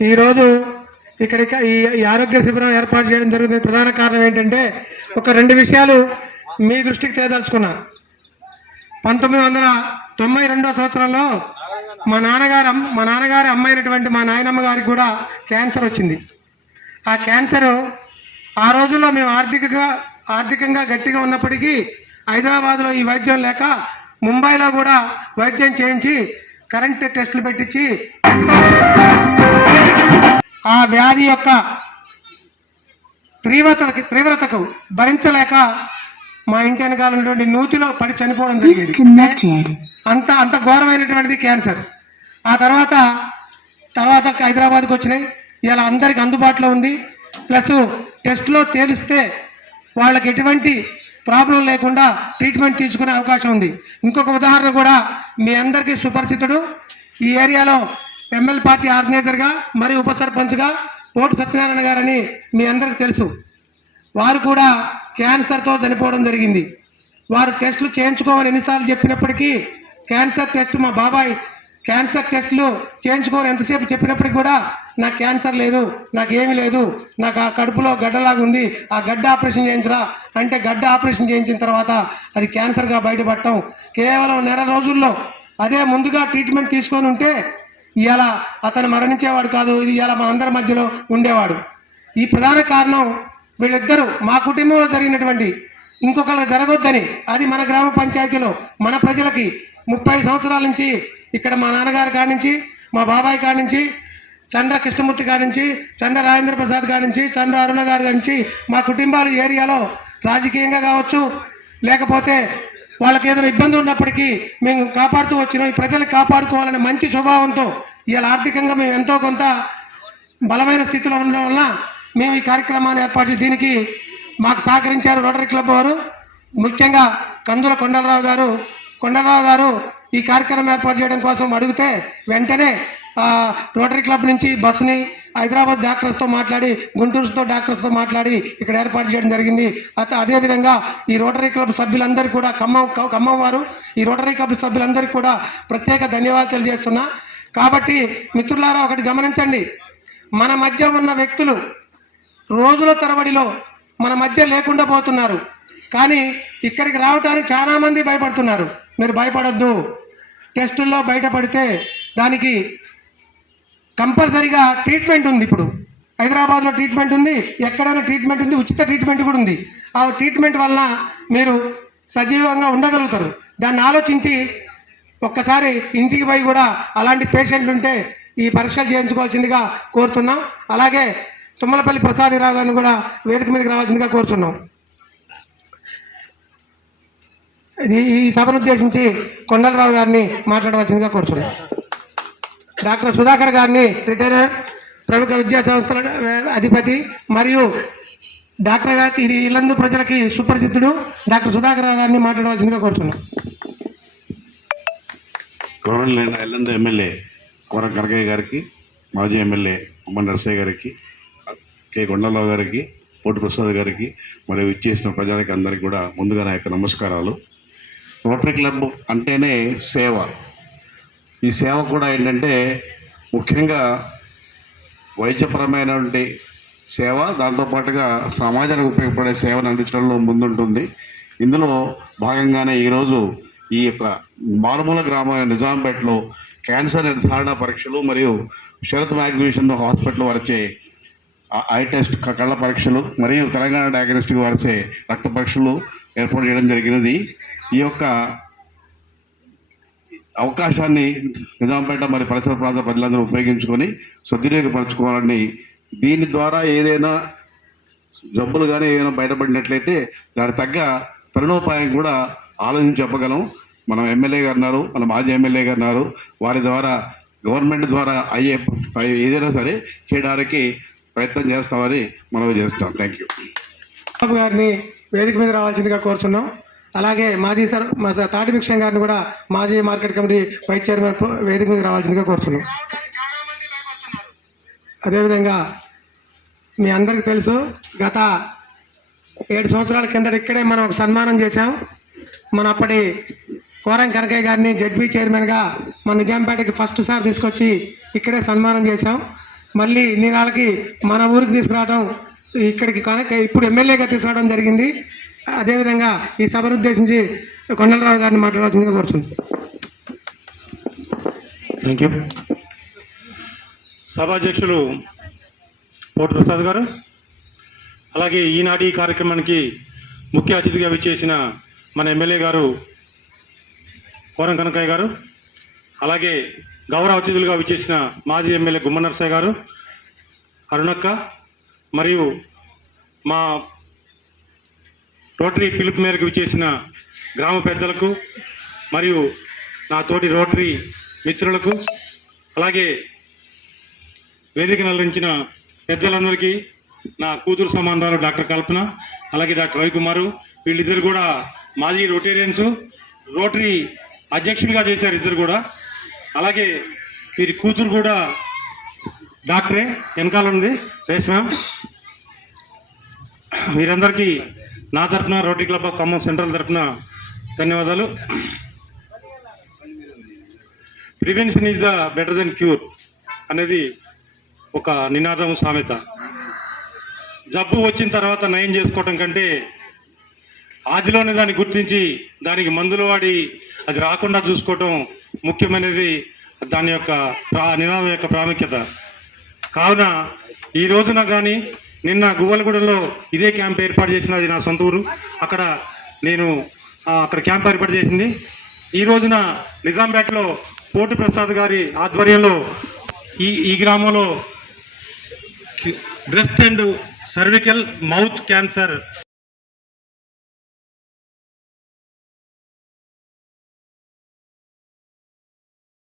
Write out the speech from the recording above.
ఈరోజు ఇక్కడ ఈ ఆరోగ్య శిబిరం ఏర్పాటు చేయడం జరుగుతుంది ప్రధాన కారణం ఏంటంటే ఒక రెండు విషయాలు మీ దృష్టికి తేదలుచుకున్నా పంతొమ్మిది వందల తొంభై రెండో సంవత్సరంలో మా నాన్నగారు మా నాన్నగారి అమ్మైనటువంటి మా నాయనమ్మ గారికి కూడా క్యాన్సర్ వచ్చింది. ఆ క్యాన్సర్ ఆ రోజుల్లో మేము ఆర్థికంగా ఆర్థికంగా గట్టిగా ఉన్నప్పటికీ హైదరాబాద్లో ఈ వైద్యం లేక ముంబైలో కూడా వైద్యం చేయించి కరెంట్ టెస్టులు పెట్టించి ఆ వ్యాధి యొక్క తీవ్రత తీవ్రతకు భరించలేక మా ఇంటి వెనకాల ఉన్నటువంటి నూతిలో పడి చనిపోవడం జరిగింది. అంత అంత ఘోరమైనటువంటిది క్యాన్సర్. ఆ తర్వాత తర్వాత హైదరాబాద్కి వచ్చినాయి. ఇలా అందరికి అందుబాటులో ఉంది. ప్లస్ టెస్ట్లో తేలిస్తే వాళ్ళకి ఎటువంటి ప్రాబ్లం లేకుండా ట్రీట్మెంట్ తీసుకునే అవకాశం ఉంది. ఇంకొక ఉదాహరణ కూడా మీ అందరికీ సుపరిచితుడు. ఈ ఏరియాలో ఎమ్మెల్యే పార్టీ ఆర్గనైజర్గా మరి ఉప సర్పంచ్గా పోటు సత్యనారాయణ గారని మీ అందరికీ తెలుసు. వారు కూడా క్యాన్సర్తో చనిపోవడం జరిగింది. వారు టెస్టులు చేయించుకోమని ఎన్నిసార్లు చెప్పినప్పటికీ క్యాన్సర్ టెస్ట్ మా బాబాయ్ క్యాన్సర్ టెస్టులు చేయించుకోమని ఎంతసేపు చెప్పినప్పటికీ కూడా నాకు క్యాన్సర్ లేదు నాకు లేదు నాకు ఆ కడుపులో గడ్డలాగా ఉంది ఆ గడ్డ ఆపరేషన్ చేయించరా అంటే గడ్డ ఆపరేషన్ చేయించిన తర్వాత అది క్యాన్సర్గా బయటపడటం. కేవలం నెల రోజుల్లో అదే ముందుగా ట్రీట్మెంట్ తీసుకొని ఉంటే ఇవాళ అతను మరణించేవాడు కాదు ఇది ఇవాళ మనందరి మధ్యలో ఉండేవాడు. ఈ ప్రధాన కారణం వీళ్ళిద్దరూ మా కుటుంబంలో జరిగినటువంటి ఇంకొకరికి జరగొద్దని అది మన గ్రామ పంచాయతీలో మన ప్రజలకి ముప్పై సంవత్సరాల నుంచి ఇక్కడ మా నాన్నగారి కాడి నుంచి మా బాబాయ్ కాడి నుంచి చంద్ర కృష్ణమూర్తి గారి నుంచి చంద్ర రాజేంద్ర ప్రసాద్ గారి నుంచి చంద్ర అరుణ గారి నుంచి మా కుటుంబాలు ఏరియాలో రాజకీయంగా కావచ్చు లేకపోతే వాళ్ళకి ఏదైనా ఇబ్బంది ఉన్నప్పటికీ మేము కాపాడుతూ వచ్చినాం. ఈ ప్రజలు కాపాడుకోవాలనే మంచి స్వభావంతో ఇవాళ ఆర్థికంగా మేము ఎంతో కొంత బలమైన స్థితిలో ఉండడం వలన మేము ఈ కార్యక్రమాన్ని ఏర్పాటు చేసి దీనికి మాకు సహకరించారు రోటరీ క్లబ్ వారు. ముఖ్యంగా కందుల కొండలరావు గారు. కొండలరావు గారు ఈ కార్యక్రమం ఏర్పాటు చేయడం కోసం అడిగితే వెంటనే రోటరీ క్లబ్ నుంచి బస్సుని హైదరాబాద్ డాక్టర్స్తో మాట్లాడి గుంటూరుతో డాక్టర్స్తో మాట్లాడి ఇక్కడ ఏర్పాటు చేయడం జరిగింది. అత అదేవిధంగా ఈ రోటరీ క్లబ్ సభ్యులందరికీ కూడా ఖమ్మం ఖమ్మం వారు ఈ రోటరీ క్లబ్ సభ్యులందరికీ కూడా ప్రత్యేక ధన్యవాదాలు తెలియజేస్తున్నా కాబట్టి మిత్రులారా ఒకటి గమనించండి. మన మధ్య ఉన్న వ్యక్తులు రోజుల తరబడిలో మన మధ్య లేకుండా పోతున్నారు. కానీ ఇక్కడికి రావడానికి చాలామంది భయపడుతున్నారు. మీరు భయపడద్దు. టెస్టుల్లో బయటపడితే దానికి కంపల్సరీగా ట్రీట్మెంట్ ఉంది ఇప్పుడు. హైదరాబాద్లో ట్రీట్మెంట్ ఉంది ఎక్కడైనా ట్రీట్మెంట్ ఉంది ఉచిత ట్రీట్మెంట్ కూడా ఉంది. ఆ ట్రీట్మెంట్ వలన మీరు సజీవంగా ఉండగలుగుతారు. దాన్ని ఆలోచించి ఒక్కసారి ఇంటికి పోయి కూడా అలాంటి పేషెంట్లు ఉంటే ఈ పరీక్షలు చేయించుకోవాల్సిందిగా కోరుతున్నాం. అలాగే తుమ్మలపల్లి ప్రసాదరావు గారిని కూడా వేదిక మీదకి రావాల్సిందిగా కోరుతున్నాం. ఇది ఈ సభను ఉద్దేశించి కొండలరావు గారిని మాట్లాడవలసిందిగా కోరుతున్నాం. డాక్టర్ సుధాకర్ గారిని రిటైర్ ప్రముఖ విద్యా సంస్థల అధిపతి మరియు డాక్టర్ గారి ఇల్లందు ప్రజలకి సుపరిచితుడు డాక్టర్ సుధాకర్ గారిని మాట్లాడవలసిందిగా కోరుతున్నాం. గౌరవనీయులైన ఎమ్మెల్యే కోర కరగయ్య గారికి మాజీ ఎమ్మెల్యే ఉమ్మ నరసయ్య గారికి కె. కొండలరావు గారికి పోటు ప్రసాద్ గారికి మరియు ఇచ్చేసిన ప్రజలకి అందరికీ కూడా ముందుగా నా యొక్క నమస్కారాలు. రోటరీ క్లబ్ అంటేనే సేవ. ఈ సేవ కూడా ఏంటంటే ముఖ్యంగా వైద్యపరమైనటువంటి సేవ దాంతోపాటుగా సమాజానికి ఉపయోగపడే సేవను అందించడంలో ముందుంటుంది. ఇందులో భాగంగానే ఈరోజు ఈ యొక్క మారుమూల గ్రామం నిజాంపేటలో క్యాన్సర్ నిర్ధారణ పరీక్షలు మరియు శరత్ మ్యాగ్జిబిషన్ హాస్పిటల్ వారిచే ఐ టెస్ట్ కళ్ళ పరీక్షలు మరియు తెలంగాణ డయాగ్నోస్టిక్ వారిచే రక్త పరీక్షలు ఏర్పాటు చేయడం జరిగినది. ఈ యొక్క అవకాశాన్ని నిజాంపేట మరి పరిసర ప్రాంత ప్రజలందరూ ఉపయోగించుకొని సద్వినియోగపరచుకోవాలని దీని ద్వారా ఏదైనా జబ్బులు కానీ ఏదైనా బయటపడినట్లయితే దాని తగ్గ తరుణోపాయం కూడా ఆలోచించి చెప్పగలం. మనం ఎమ్మెల్యే గారు ఉన్నారు మన మాజీ ఎమ్మెల్యే గారు ఉన్నారు. వారి ద్వారా గవర్నమెంట్ ద్వారా అయ్యే అయ్యే ఏదైనా సరే చేయడానికి ప్రయత్నం చేస్తామని మనం చేస్తాం. థ్యాంక్ యూ గారిని వేదిక మీద రావాల్సిందిగా కోరుచున్నాం. అలాగే మాజీ సర్ మా తాటి భిక్షం గారిని కూడా మాజీ మార్కెట్ కమిటీ వైస్ చైర్మన్ వేదిక మీద రావాల్సిందిగా కోరుతున్నాం. అదేవిధంగా మీ అందరికీ తెలుసు గత ఏడు సంవత్సరాల కిందట ఇక్కడే మనం ఒక సన్మానం చేశాం. మన అప్పటి కోరం కనకయ్య గారిని జడ్పీ చైర్మన్గా మన నిజాంపేటకి ఫస్ట్ సార్ తీసుకొచ్చి ఇక్కడే సన్మానం చేశాం. మళ్ళీ ఇన్ని నాళ్ళకి మన ఊరికి తీసుకురావడం ఇక్కడికి కనుక ఇప్పుడు ఎమ్మెల్యేగా తీసుకురావడం జరిగింది. అదేవిధంగా ఈ సభను ఉద్దేశించి కొండలరావు గారిని మాట్లాడాల్సిందిగా కోరుతుంది థ్యాంక్ యూ సభాధ్యక్షులు పోటు ప్రసాద్ గారు అలాగే ఈనాటి కార్యక్రమానికి ముఖ్య అతిథిగా విచ్చేసిన మన ఎమ్మెల్యే గారు కోరం కనకయ్య గారు అలాగే గౌరవ అతిథులుగా విచ్చేసిన మాజీ ఎమ్మెల్యే గుమ్మ గారు అరుణక్క మరియు మా రోటరీ పిలుపు మేరకు విచ్చేసిన గ్రామ పెద్దలకు మరియు నా తోటి రోటరీ మిత్రులకు అలాగే వేదిక నల్లించిన పెద్దలందరికీ నా కూతురు సంబంధాలు డాక్టర్ కల్పన అలాగే డాక్టర్ రవికుమారు వీళ్ళిద్దరు కూడా మాజీ రోటేరియన్స్ రోటరీ అధ్యక్షుడిగా చేశారు ఇద్దరు కూడా. అలాగే వీరి కూతురు కూడా డాక్టరే వెనకాల ఉంది రేష్మ. వీరందరికీ నా తరఫున Rotary Club of Khammam Central తరఫున ధన్యవాదాలు. Prevention is the better then cure అనేది ఒక నినాదం సామెత. జబ్బు వచ్చిన తర్వాత నయం చేసుకోవటం కంటే ఆదిలోనే దాన్ని గుర్తించి దానికి మందులు వాడి అది రాకుండా చూసుకోవటం ముఖ్యమైనది దాని యొక్క ప్రా- నినాదం యొక్క ప్రాముఖ్యత. కావున ఈ రోజున కానీ నిన్న గువ్వలగూడెంలో ఇదే క్యాంప్ ఏర్పాటు చేసినది నా సొంత ఊరు. అక్కడ నేను అక్కడ క్యాంప్ ఏర్పాటు చేసింది. ఈ రోజున నిజాంపేటలో పోటు ప్రసాద్ గారి ఆధ్వర్యంలో ఈ ఈ గ్రామంలో breast and cervical mouth cancer